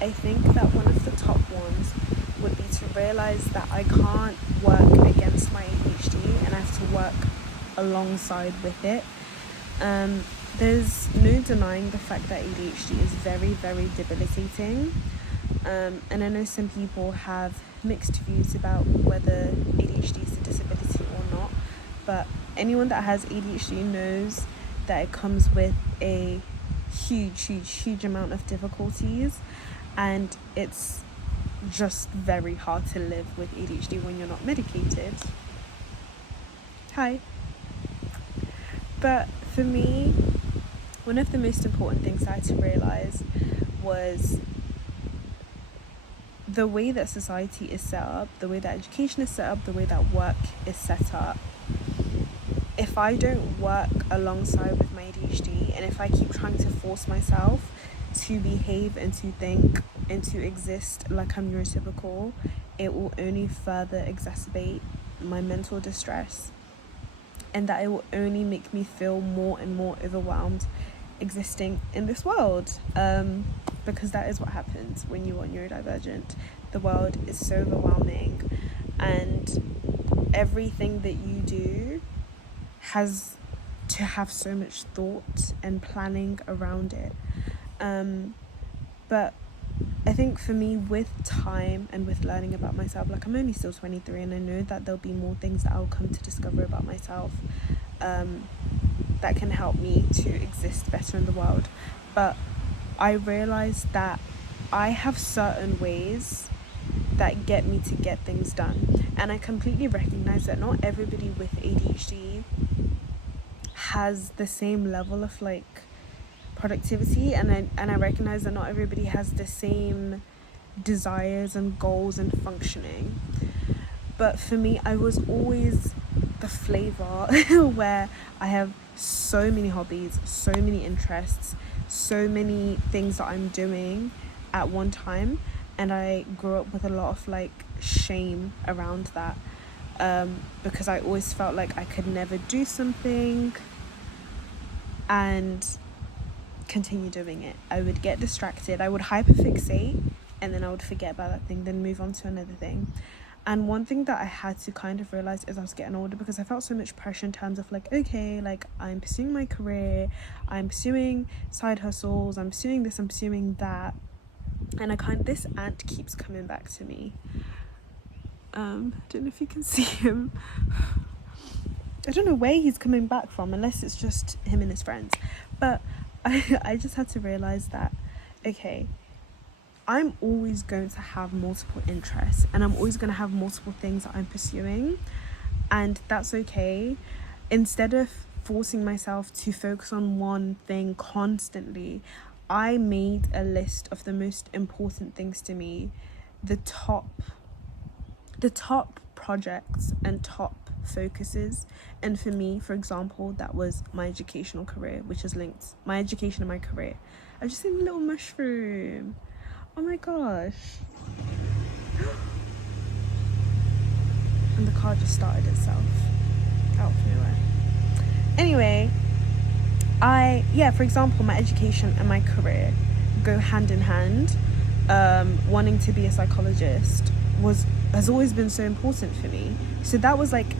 I think that one of the top ones would be to realize that I can't work against my ADHD and I have to work alongside with it. There's no denying the fact that ADHD is very, very debilitating. And I know some people have mixed views about whether ADHD is a disability or not, but anyone that has ADHD knows that it comes with a huge amount of difficulties, and it's just very hard to live with ADHD when you're not medicated. Hi. But for me, one of the most important things I had to realize was the way that society is set up, the way that education is set up, the way that work is set up. If I don't work alongside with my ADHD, and if I keep trying to force myself to behave and to think and to exist like I'm neurotypical, it will only further exacerbate my mental distress, and that it will only make me feel more and more overwhelmed existing in this world, because that is what happens when you are neurodivergent. The world is so overwhelming, and everything that you do has to have so much thought and planning around it. But I think for me, with time and with learning about myself, like I'm only still 23, and I know that there'll be more things that I'll come to discover about myself that can help me to exist better in the world. But I realized that I have certain ways that get me to get things done, and I completely recognize that not everybody with ADHD has the same level of like productivity, and I recognize that not everybody has the same desires and goals and functioning. But for me, I was always the flavor where I have so many hobbies, so many interests, so many things that I'm doing at one time, and I grew up with a lot of like shame around that, because I always felt like I could never do something and continue doing it. I would get distracted, I would hyperfixate, and then I would forget about that thing, then move on to another thing. And one thing that I had to kind of realize as I was getting older, because I felt so much pressure in terms of like, okay, like I'm pursuing my career, I'm pursuing side hustles, I'm pursuing this, I'm pursuing that, and this ant keeps coming back to me. Don't know if you can see him. I don't know where he's coming back from, unless it's just him and his friends. But I just had to realize that, okay, I'm always going to have multiple interests, and I'm always going to have multiple things that I'm pursuing, and that's okay. Instead of forcing myself to focus on one thing constantly, I made a list of the most important things to me, the top projects and top focuses. And for me, for example, that was my educational career, which is linked, my education and my career. I've just seen a little mushroom. Oh my gosh. And the car just started itself out of nowhere. Anyway, for example, my education and my career go hand in hand. Wanting to be a psychologist has always been so important for me. So that was like,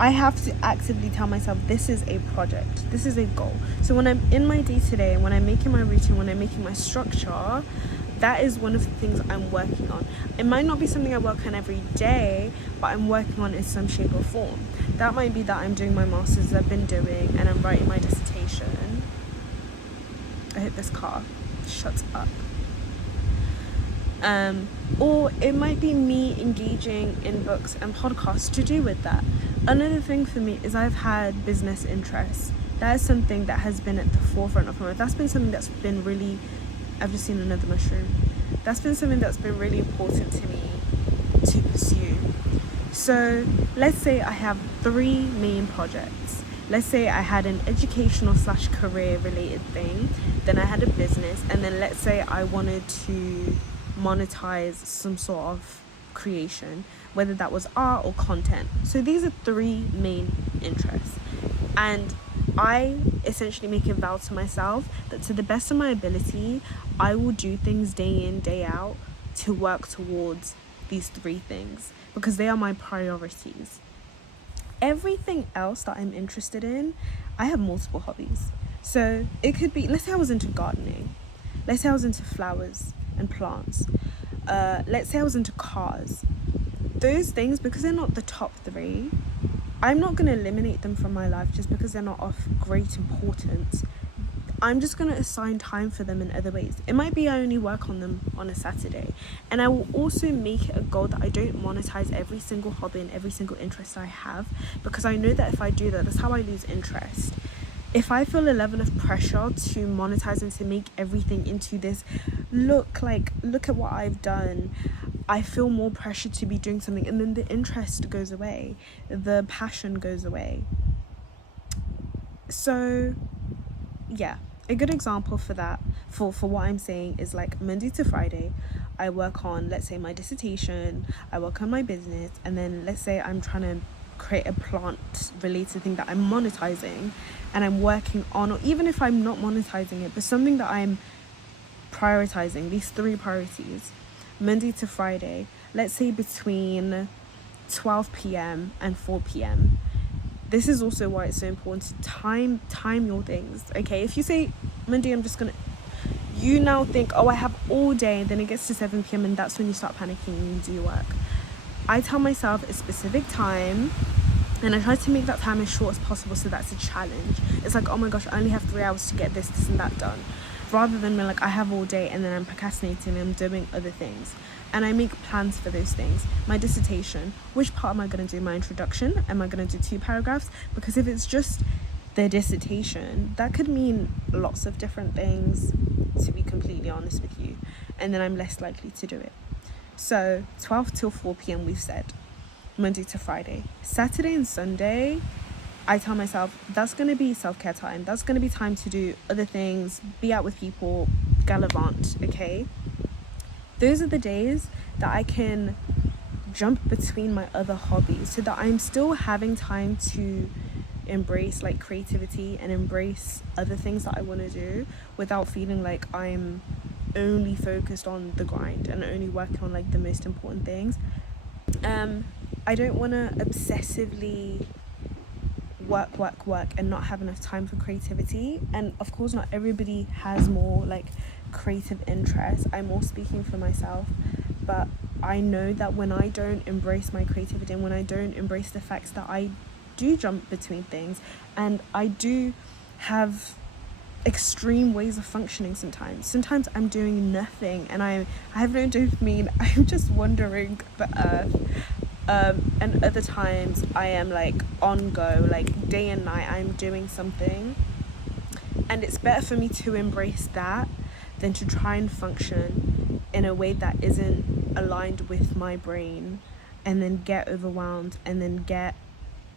I have to actively tell myself, this is a project, this is a goal. So when I'm in my day-to-day, when I'm making my routine, when I'm making my structure, that is one of the things I'm working on. It might not be something I work on every day, but I'm working on it in some shape or form. That might be that I'm doing my masters I've been doing, and I'm writing my dissertation. I hope this car shuts up. Or it might be me engaging in books and podcasts to do with that. Another thing for me is I've had business interests. That is something that has been at the forefront of my life. That's been something that's been really, I've just seen another mushroom. That's been something that's been really important to me to pursue. So let's say I have 3 main projects. Let's say I had an educational / career related thing, then I had a business, and then let's say I wanted to monetize some sort of creation, whether that was art or content. So these are 3 main interests, and I essentially make a vow to myself that to the best of my ability, I will do things day in, day out to work towards these 3 things, because they are my priorities. Everything else that I'm interested in, I have multiple hobbies. So it could be, let's say I was into gardening. Let's say I was into flowers and plants. Let's say I was into cars. Those things, because they're not the top 3, I'm not going to eliminate them from my life just because they're not of great importance. I'm just going to assign time for them in other ways. It might be I only work on them on a Saturday. And I will also make it a goal that I don't monetize every single hobby and every single interest I have, because I know that if I do that, that's how I lose interest. If I feel a level of pressure to monetize and to make everything into this, look at what I've done, I feel more pressure to be doing something, and then the interest goes away, the passion goes away. So yeah, a good example for that, for what I'm saying, is like Monday to Friday I work on, let's say, my dissertation, I work on my business, and then let's say I'm trying to create a plant related thing that I'm monetizing and I'm working on, or even if I'm not monetizing it, but something that I'm prioritizing, these 3 priorities, Monday to Friday, let's say between 12 p.m. and 4 p.m. This is also why it's so important to time your things. Okay, if you say Monday, I'm just gonna, you now think, oh, I have all day, and then it gets to 7 p.m. and that's when you start panicking and you do your work. I tell myself a specific time, and I try to make that time as short as possible, so that's a challenge. It's like, oh my gosh, I only have 3 hours to get this and that done, rather than being like, I have all day and then I'm procrastinating and I'm doing other things. And I make plans for those things. My dissertation, which part am I going to do? My introduction? Am I going to do 2 paragraphs? Because if it's just the dissertation, that could mean lots of different things, to be completely honest with you, and then I'm less likely to do it. So 12 till 4 p.m. we've said, Monday to Friday. Saturday and Sunday, I tell myself that's going to be self-care time. That's going to be time to do other things, be out with people, gallivant, okay? Those are the days that I can jump between my other hobbies, so that I'm still having time to embrace like creativity and embrace other things that I want to do, without feeling like I'm only focused on the grind and only working on like the most important things. I don't want to obsessively work and not have enough time for creativity. And of course, not everybody has more like creative interests. I'm more speaking for myself, but I know that when I don't embrace my creativity, and when I don't embrace the facts that I do jump between things, and I do have extreme ways of functioning sometimes I'm doing nothing and I have no dopamine, I'm just wandering the earth, and other times I am like on go, like day and night I'm doing something. And it's better for me to embrace that than to try and function in a way that isn't aligned with my brain, and then get overwhelmed and then get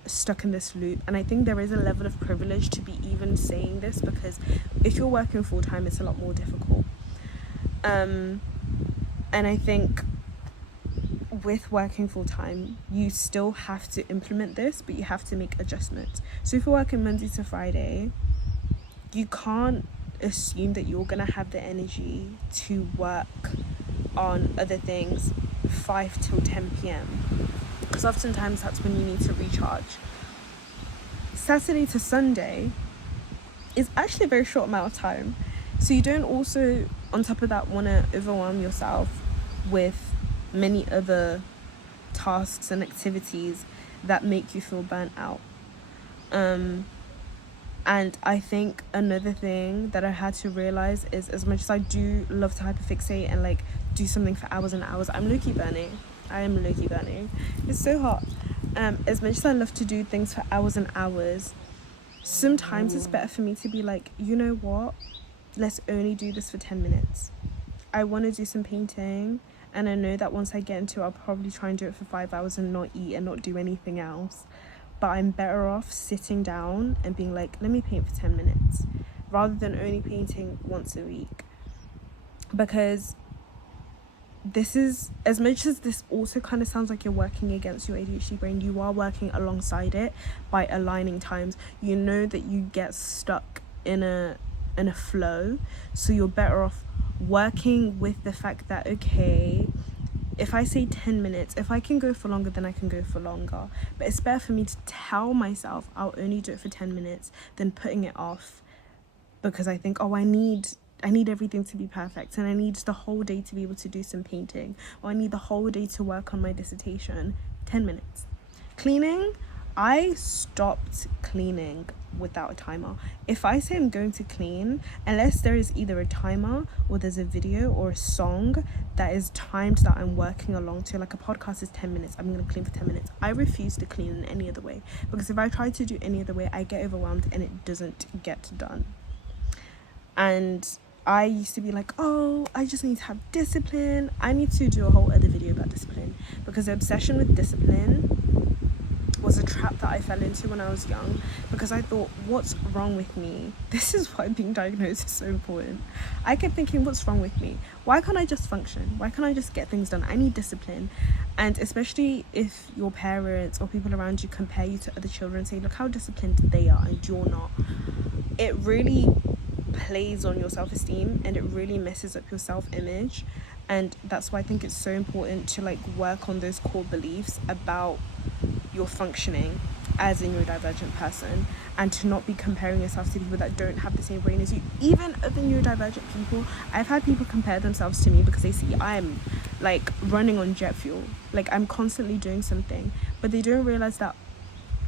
stuck in this loop. And I think there is a level of privilege to be even saying this, because if you're working full-time, it's a lot more difficult. And I think with working full-time, you still have to implement this, but you have to make adjustments. So if you're working Monday to Friday, you can't assume that you're gonna have the energy to work on other things 5 till 10 p.m, because oftentimes that's when you need to recharge. Saturday to Sunday is actually a very short amount of time, so you don't also on top of that want to overwhelm yourself with many other tasks and activities that make you feel burnt out. And I think another thing that I had to realize is, as much as I do love to hyperfixate and like do something for hours and hours, I'm low-key burning. I am low-key burning. It's so hot. As much as I love to do things for hours and hours, sometimes it's better for me to be like, you know what? Let's only do this for 10 minutes. I want to do some painting, and I know that once I get into it, I'll probably try and do it for 5 hours and not eat and not do anything else. But I'm better off sitting down and being like, let me paint for 10 minutes, rather than only painting once a week. Because this is, as much as this also kind of sounds like you're working against your ADHD brain, you are working alongside it by aligning times. You know that you get stuck in a flow, so you're better off working with the fact that, okay, if I say 10 minutes, if I can go for longer, then I can go for longer. But it's better for me to tell myself I'll only do it for 10 minutes than putting it off because I think, oh, I need everything to be perfect, and I need the whole day to be able to do some painting, or I need the whole day to work on my dissertation. 10 minutes. Cleaning, I stopped cleaning without a timer. If I say I'm going to clean, unless there is either a timer or there's a video or a song that is timed that I'm working along to, like a podcast is 10 minutes, I'm going to clean for 10 minutes. I refuse to clean in any other way, because if I try to do any other way, I get overwhelmed and it doesn't get done. And I used to be like, oh, I just need to have discipline. I need to do a whole other video about discipline, because the obsession with discipline was a trap that I fell into when I was young, because I thought, what's wrong with me? This is why being diagnosed is so important. I kept thinking, what's wrong with me? Why can't I just function? Why can't I just get things done? I need discipline. And especially if your parents or people around you compare you to other children, say, look how disciplined they are and you're not. It really plays on your self-esteem, and it really messes up your self-image. And that's why I think it's so important to like work on those core beliefs about your functioning as a neurodivergent person, and to not be comparing yourself to people that don't have the same brain as you. Even other neurodivergent people, I've had people compare themselves to me because they see I'm like running on jet fuel, like I'm constantly doing something, but they don't realize that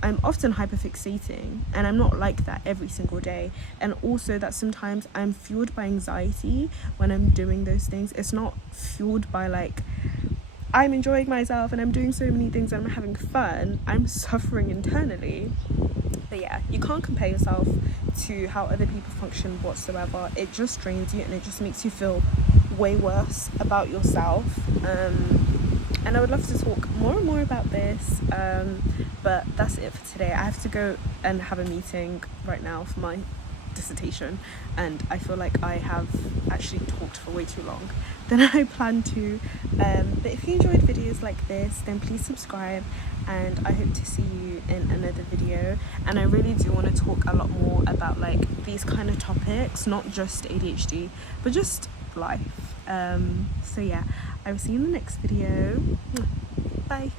I'm often hyperfixating, and I'm not like that every single day. And also that sometimes I'm fueled by anxiety when I'm doing those things. It's not fueled by like I'm enjoying myself and I'm doing so many things and I'm having fun. I'm suffering internally. But yeah, you can't compare yourself to how other people function whatsoever. It just drains you and it just makes you feel way worse about yourself. And I would love to talk more and more about this, but that's it for today. I have to go and have a meeting right now for my dissertation, and I feel like I have actually talked for way too long than I planned to. But if you enjoyed videos like this, then please subscribe, and I hope to see you in another video. And I really do want to talk a lot more about like these kind of topics, not just ADHD, but just life. So yeah, I will see you in the next video. Bye.